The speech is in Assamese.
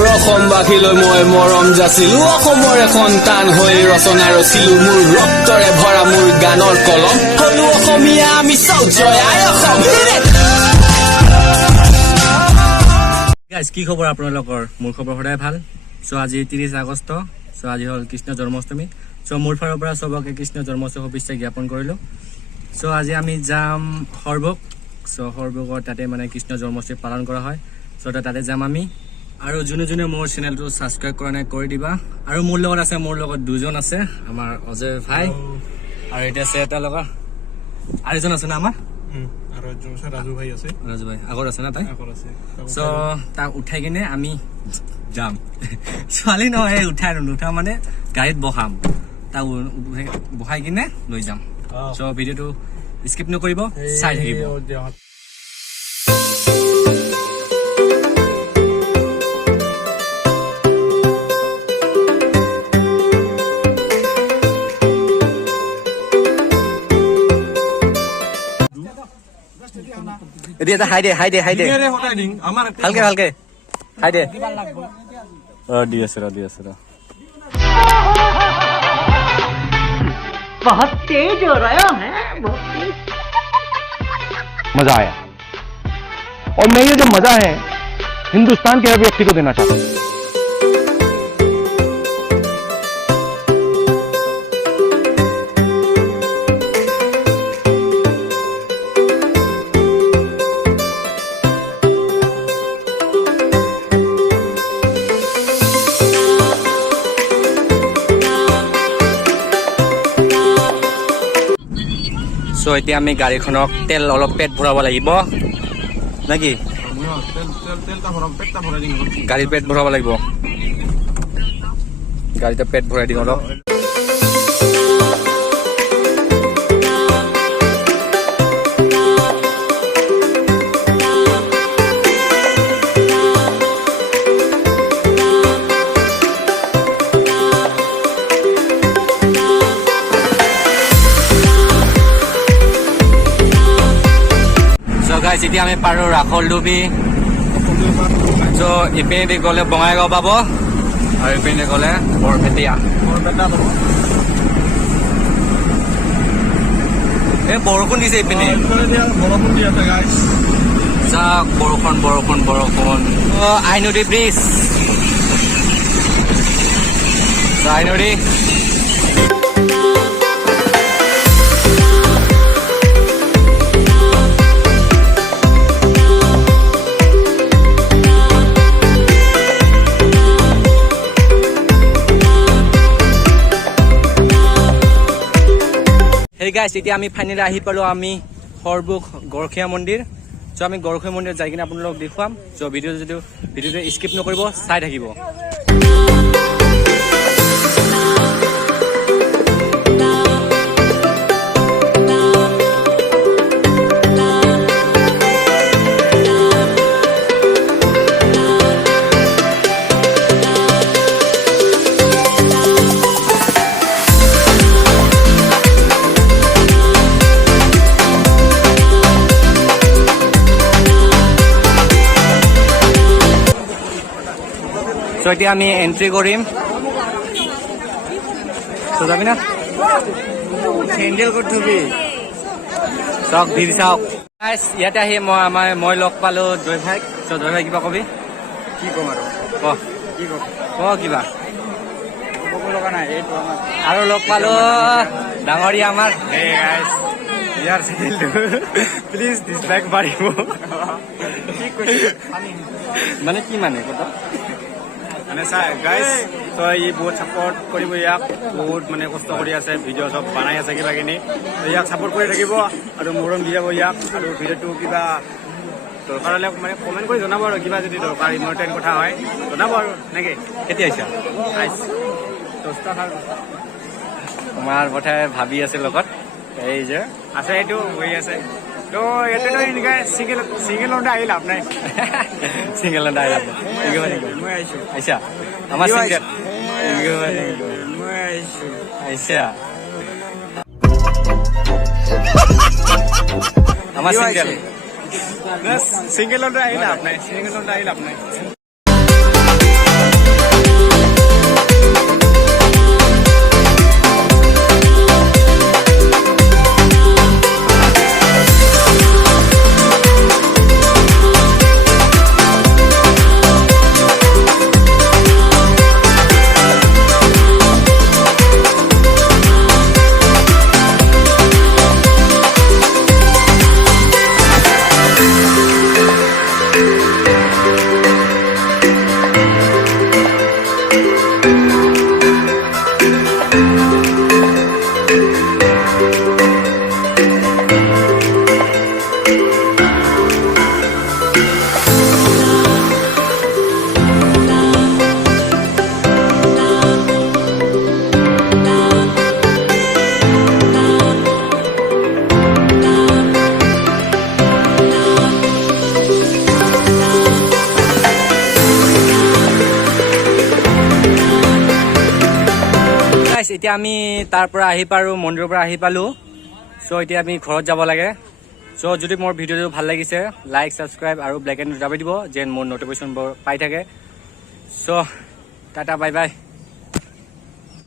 মোৰ অসমবাসীলৈ মই মৰম যাচিলো অসমৰ এখন টান হৈ ৰচনা ৰচিলো মোৰ ৰক্তৰে ভৰা মোৰ গানৰ কলম হলো অসমীয়া আমি চব জয় আই অসম গাইজ কি খবৰ আপোনালোকৰ মোৰ খবৰ সদায় ভাল সো আজি 30 আগষ্ট সো আজি হল কৃষ্ণ জন্মাষ্টমী সো মোৰ ফালৰ পৰা সবকে কৃষ্ণ জন্মাষ্টমী শুভেচ্ছা জ্ঞাপন কৰিলো সো আজি আমি যাম সৰভোগ সো সৰভোগৰ তাতে মানে কৃষ্ণ জন্মাষ্টমী পালন কৰা হয় সো তাতে যাম আমি আৰু যোনে মোৰ চেনেলটো সাবস্ক্ৰাইব কৰা নাই কৰি দিবা আৰু মোৰ লগত দুজন আছে আমাৰ অজয় ভাই আৰু এটা আছে এটা লগা আৰু এজন আছে না আমাৰ আৰু এজন ৰাজু ভাই আছে আগৰ আছে না তাই আগৰ আছে সো তাক উঠাই কিনে আমি যাম ছোৱালী নহয় নুঠা মানে গাড়ীত বহাম তাক বহাই কিনে লৈ যাম সো ভিডিঅ'টো স্কিপ নকৰিব চাই থাকিব এটা হাই দে ভালকে হাই দে দি আছে बहुत तेज हो रहा है मजा आया और मैं ये जो मजा है हिंदुस्तान के हर व्यक्ति को देना चाहता हूं সো এতিয়া আমি গাড়ীখনক তেল অলপ পেট ভৰাব লাগিব নাকি গাড়ীৰ পেট ভৰাব লাগিব গাড়ীতে পেট ভৰাই দিম অলপ যেতিয়া আমি পাৰো ৰাখল ডুবি ইপিনে গ'লে বঙাইগাঁও পাব আৰু ইপিনে গ'লে বৰপেটা এই বৰষুণ দিছে ইপিনে যাক বৰষুণ আইনদী ব্ৰিজ আইনদী গাইজ এতিয়া আমি ফাইনেলি আহি পালো আমি সৰভোগ গৰখীয়া মন্দিৰ চ' আমি গৰখীয়া মন্দিৰ যাই কিনে আপোনালোকক দেখুৱাম চ' ভিডিঅ'টো স্কিপ নকৰিব চাই থাকিব So এতিয়া আমি এন্ট্ৰি কৰিম so যাবি না চেন্ডেল ক'ত থবি চক ভিৰ চাওক গাইস ইয়াতে আহি মই লগ পালো জয় ভাই so জয় ভাই কিবা কবি কি কম আৰু কিবা ক'ব লগা নাই এইটো আমাৰ আৰু লগ পালো ডাঙৰীয়া আমাৰ হে গাইস ইয়াৰ চেন্ডেলটো প্লিজ ডিসলাইক মাৰিব কি কৈছে মানে কি মানে কথা মানে চাই গাইজ তই ই বহুত ছাপৰ্ট কৰিব ইয়াক বহুত মানে কষ্ট কৰি আছে ভিডিঅ' চব বনাই আছে কিবা কিনি ইয়াক ছাপৰ্ট কৰি থাকিব আৰু মৰম দি যাব ইয়াক আৰু ভিডিঅ'টো কিবা দৰকাৰ হ'লে মানে কমেণ্ট কৰি জনাব আৰু কিবা যদি দৰকাৰ ইম্পৰ্টেণ্ট কথা হয় জনাব আৰু নেকি কেতিয়া আহিছা তোমাৰ কথা ভাবি আছে লগত এই যে আছে এইটো হৈ আছে তো ইয়াতেতো এনেকৈ চিংগেল আহি লাভ নাই চিংগেল আহি লাভ মই আহিছোঁ আহিছা আমাৰ চিংগেল মই আহিছোঁ আহিছা আমাৰ চিংগেল আহি লাভ নাই গাইছ এতিয়া আমি তাৰ পৰা আহি পাৰো মন্দিৰৰ পৰা আহি পালো চ' এতিয়া আমি ঘৰত যাব লাগে চ' যদি মোৰ ভিডিঅ'টো ভাল লাগিছে লাইক ছাবস্ক্ৰাইব আৰু ব্লেক এণ্ড দাবি দিব যেন মোৰ নটিফিকেশ্যনবোৰ পাই থাকে চ' টাটা বাই বাই